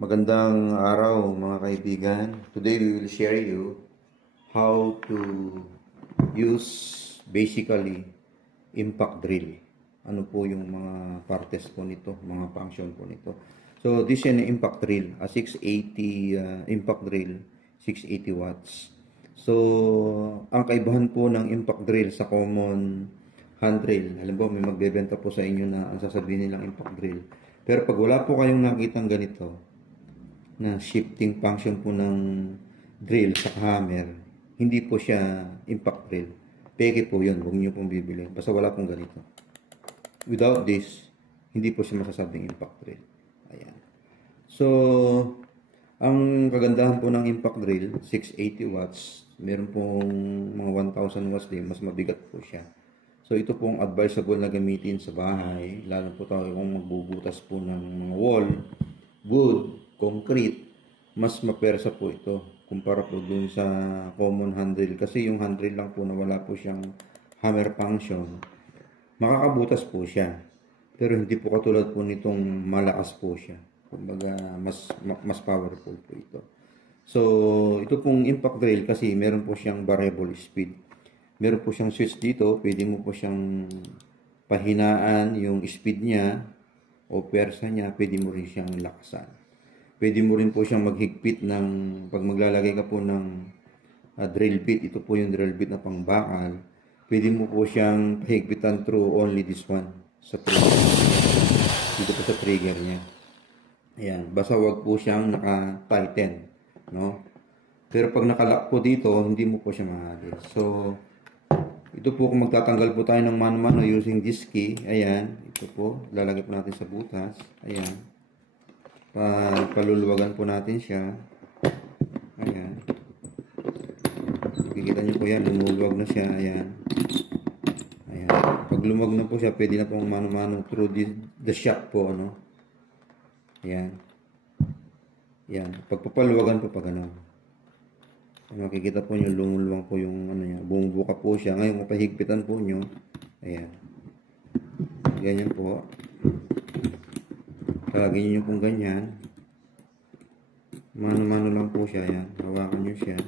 Magandang araw mga kaibigan. Today we will share you how to use basically impact drill. Ano po yung mga partes po nito, mga function po nito. So this is an impact drill, a 680 impact drill, 680 watts. So ang kaibahan po ng impact drill sa common hand drill, halimbawa may magbebenta po sa inyo na ang sasabihin nilang impact drill. Pero pag wala po kayong nakitang ganito, na shifting function po ng drill sa hammer, hindi po siya impact drill. Peke po yun, huwag niyo pong bibili. Basta wala pong ganito. Without this, hindi po siya masasabing impact drill. Ayan. So, ang kagandahan po ng impact drill, 680 watts, meron pong mga 1,000 watts din, mas mabigat po siya. So, ito pong advisable na gamitin sa bahay, lalo po tayo kung magbubutas po ng mga wall, wood, concrete, mas mapersa po ito kumpara po dun sa common hand drill. Kasi yung hand drill lang po na wala po siyang hammer function, makakabutas po siya. Pero hindi po katulad po nitong malakas po siya. Kumbaga, mas powerful po ito. So, ito pong impact drill kasi meron po siyang variable speed. Meron po siyang switch dito. Pwede mo po siyang pahinaan yung speed niya o persa niya. Pwede mo rin siyang lakasan. Pwede mo rin po siyang maghigpit ng, pag maglalagay ka po ng drill bit, ito po yung drill bit na pangbakal, pwede mo po siyang higpitan through only this one, sa trigger. Dito po sa trigger niya. Ayan, basta wag po siyang naka-tighten, no? Pero pag nakalock po dito, hindi mo po siya maalis. So, ito po kung magtatanggal po tayo ng mano-mano using this key, ayan, ito po, lalagay po natin sa butas, ayan. Paluluwagan po natin siya. Ayan. Kikita nyo po yan, lumuluwag na siya. Ayan. Ayan. Pag lumwag na po siya, pwede na pong mano-mano through the shock po, ano. Ayan. Ayan. Pagpapaluwagan po pa gano'n. Makikita po nyo, lumuluwang po yung ano niya. Bumubuka po siya. Ngayon, mapahigpitan po nyo. Ayan. Ganyan po. Lagyan nyo pong ganyan. Mano-mano lang po siya. Ayan. Hawakan nyo siya.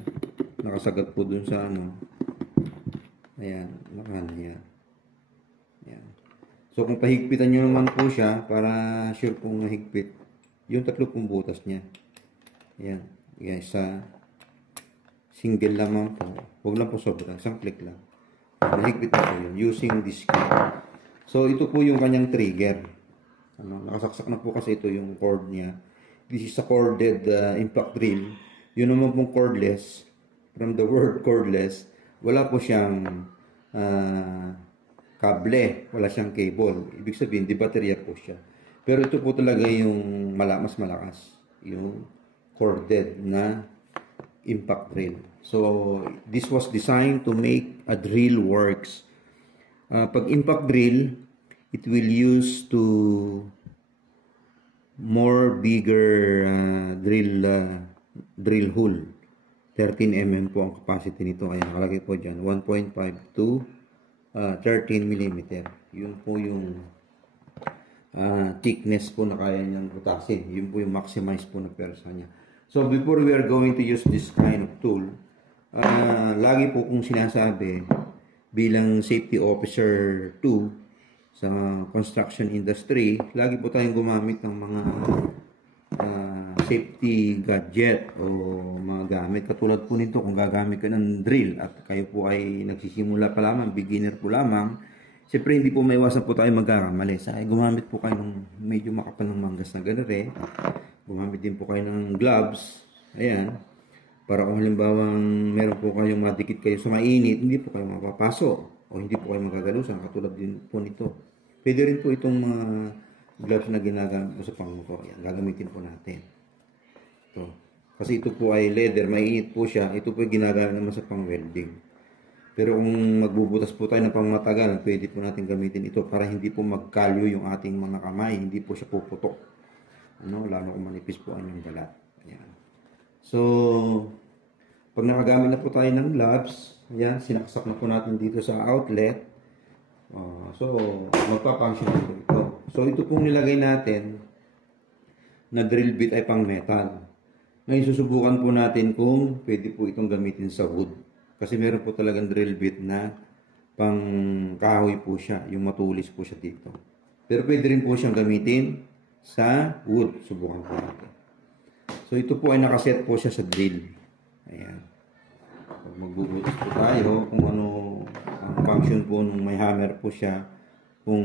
Nakasagat po dun sa ano. Ayan. Nakano yan. Ayan. So kung pahigpitan nyo naman po siya para sure pong mahigpit, yung tatlo pong butas niya. Ayan. Ayan. Sa single lamang po. Huwag lang po sobra. Isang click lang. Mahigpit na po yun. Using this key. So ito po yung kanyang trigger. Nakasaksak na po kasi ito yung cord niya. This is a corded impact drill. Yun naman pong cordless. From the word cordless, wala po siyang kable. Wala siyang cable. Ibig sabihin, di baterya po siya. Pero ito po talaga yung mas malakas. Yung corded na impact drill. So, this was designed to make a drill works. Pag impact drill, it will use to more bigger drill hole. 13 mm po ang capacity nito. Ayan, nakalagay po dyan. 1.5 to 13 mm. Yun po yung thickness po na kaya niyang butasin. Yun po yung maximize po na persa niya. So, before we are going to use this kind of tool, lagi po kong sinasabi bilang safety officer 2, sa construction industry, lagi po tayong gumamit ng mga safety gadget o mga gamit. Katulad po nito, kung gagamit ka ng drill at kayo po ay nagsisimula pa lamang, beginner po lamang, siyempre hindi po maiwasan po tayo magkakamali. Ay gumamit po kayo ng medyo makapal ng manggas na ganere. Gumamit din po kayo ng gloves. Ayan. Para kung halimbawang meron po kayong madikit kayo sa mainit, hindi po kayo mapapaso o hindi po kayo magagalusan, katulad din po nito. Pwede rin po itong mga gloves na ginagamit po sa pangmuko. Yan, gagamitin po natin. Ito. Kasi ito po ay leather, mainit po siya. Ito po ay ginagamit naman sa pang-welding. Pero kung magbubutas po tayo ng pangmatagal, pwede po natin gamitin ito para hindi po magkalyo yung ating mga kamay. Hindi po siya puputok. Lalo kung manipis po ang yung balat. Ayan. So, pag nakagamit na po tayo ng gloves, ayan, sinaksak na po natin dito sa outlet. So, magpapunction ito. So, ito pong nilagay natin na drill bit ay pang metal. Ngayon susubukan po natin kung pwede po itong gamitin sa wood. Kasi meron po talagang drill bit na pang kahoy po siya, yung matulis po siya dito. Pero pwede rin po siyang gamitin sa wood. Subukan po natin. So ito po ay nakaset po siya sa drill. Ayan. Magbubutas po tayo kung ano ang function po nung may hammer po siya, kung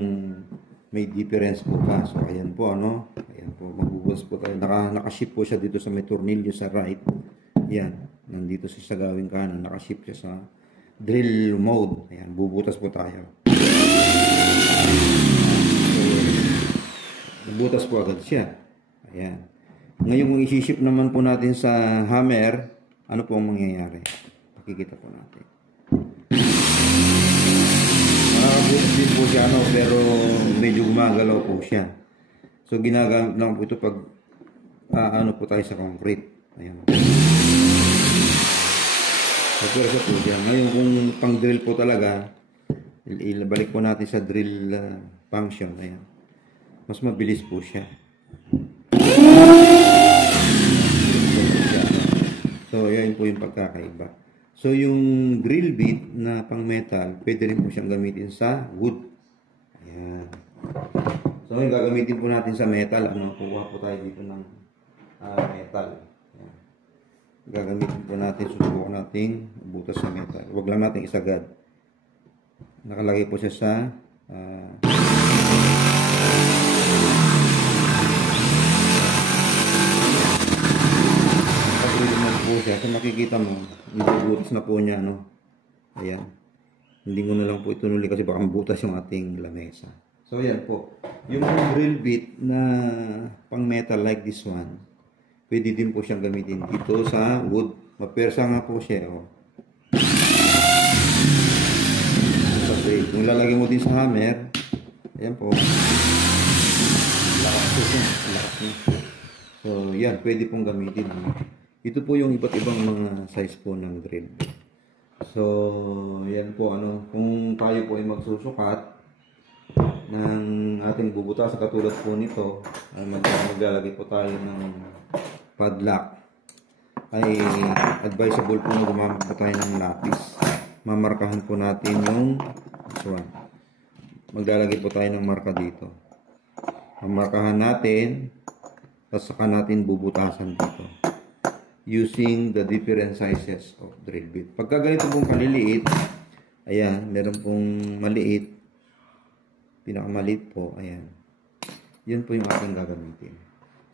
may difference po pa. So ayan po, ano, ayan po, magbubutas po tayo. Nakaship po siya dito sa may tornilyo sa right. Ayan, nandito sa gawing kanan, nakaship siya sa drill mode. Ayan, bubutas po tayo. Bubutas po agad siya. Ayan. Ngayon kung isi-ship naman po natin sa hammer, ano po ang mangyayari? Pakikita po natin. Nakakabutas din po siya, ano, pero medyo gumagalaw po siya. So ginagamit lang po ito pag ano po tayo sa concrete. Ayan. So siya po siya. Ngayon kung pang drill po talaga, ilabalik po natin sa drill function. Ayan. Mas mabilis po siya. So, yan po yung pagkakaiba. So, yung drill bit na pang metal, pwede rin po siyang gamitin sa wood. Ayan. So, yung gagamitin po natin sa metal, ano, kuha po tayo dito ng metal. Ayan. Gagamitin po natin, susubukan natin butas sa metal. Huwag lang natin isagad. Nakalagay po siya sa po siya. So makikita mo, nabubutas na po niya, no? Ayan. Hindi mo na lang po itunuli kasi baka mabutas yung ating lamesa. So ayan po. Yung drill bit na pang metal like this one, pwede din po siyang gamitin dito sa wood. Mapersa nga po siya, oh. So, kung lalagay mo din sa hammer, ayan po. Lakas niya. So yan, pwede pong gamitin. Ito po yung iba't ibang mga size po ng drill. So, yan po, ano, kung tayo po ay magsusukat ng ating bubutas, katulad po nito, maglalagay po tayo ng padlock, ay advisable po na gumamit po tayo ng lapis. Mamarkahan po natin yung one. Maglalagay po tayo ng marka dito. Mamarkahan natin, tapos saka natin bubutasan dito using the different sizes of drill bit. Pagka ganito pong kaliliit, ayan, meron pong maliit, pinakamaliit po, ayan. Yun po yung ating gagamitin.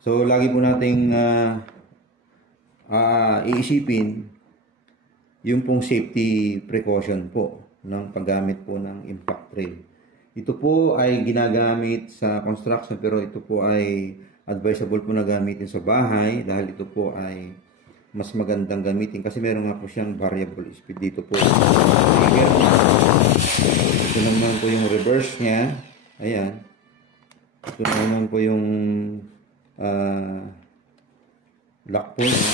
So, lagi po nating iisipin yung pong safety precaution po ng paggamit po ng impact drill. Ito po ay ginagamit sa construction, pero ito po ay advisable po na gamitin sa bahay dahil ito po ay mas magandang gamitin kasi meron nga po siyang variable speed dito po. Ito naman po yung reverse niya. Ayan. Ito naman po yung lock po niya.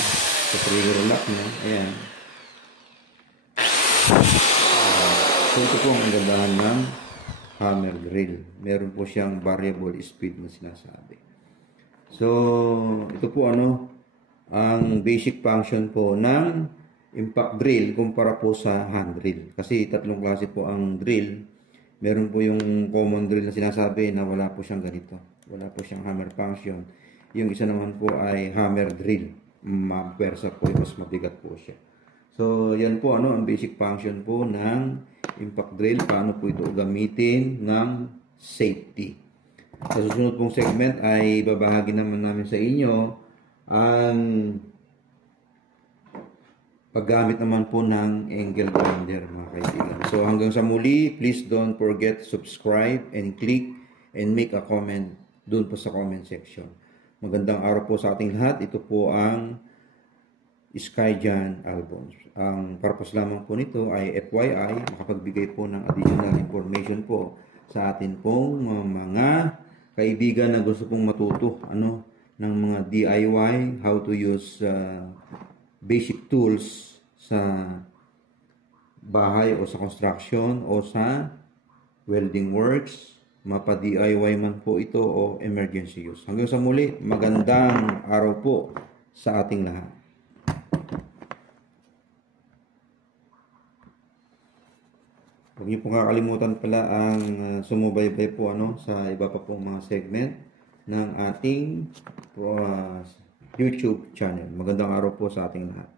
Sa trigger lock niya. Ayan. So ito po ang gandahan ng hammer drill. Meron po siyang variable speed na sinasabi. So ito po ano, ang basic function po ng impact drill kumpara po sa hand drill. Kasi tatlong klase po ang drill. Meron po yung common drill na sinasabi na wala po siyang ganito. Wala po siyang hammer function. Yung isa naman po ay hammer drill. Mapersa po, mas mabigat po siya. So, yan po ano, ang basic function po ng impact drill. Paano po ito gamitin ng safety. Sa susunod pong segment ay babahagi naman namin sa inyo ang paggamit naman po ng angle grinder, mga kaibigan. So hanggang sa muli, please don't forget to subscribe and click and make a comment doon po sa comment section. Magandang araw po sa ating lahat. Ito po ang Skyjan Albums. Ang purpose lamang po nito ay FYI, makapagbigay po ng additional information po sa atin pong mga kaibigan na gusto pong matuto ng mga DIY, how to use basic tools sa bahay o sa construction o sa welding works mapa-DIY man po ito o emergency use. Hanggang sa muli, magandang araw po sa ating lahat. Huwag niyo po kakalimutan pala ang sumubaybay po sa iba pa pong mga segment ng ating YouTube channel. Magandang araw po sa ating lahat.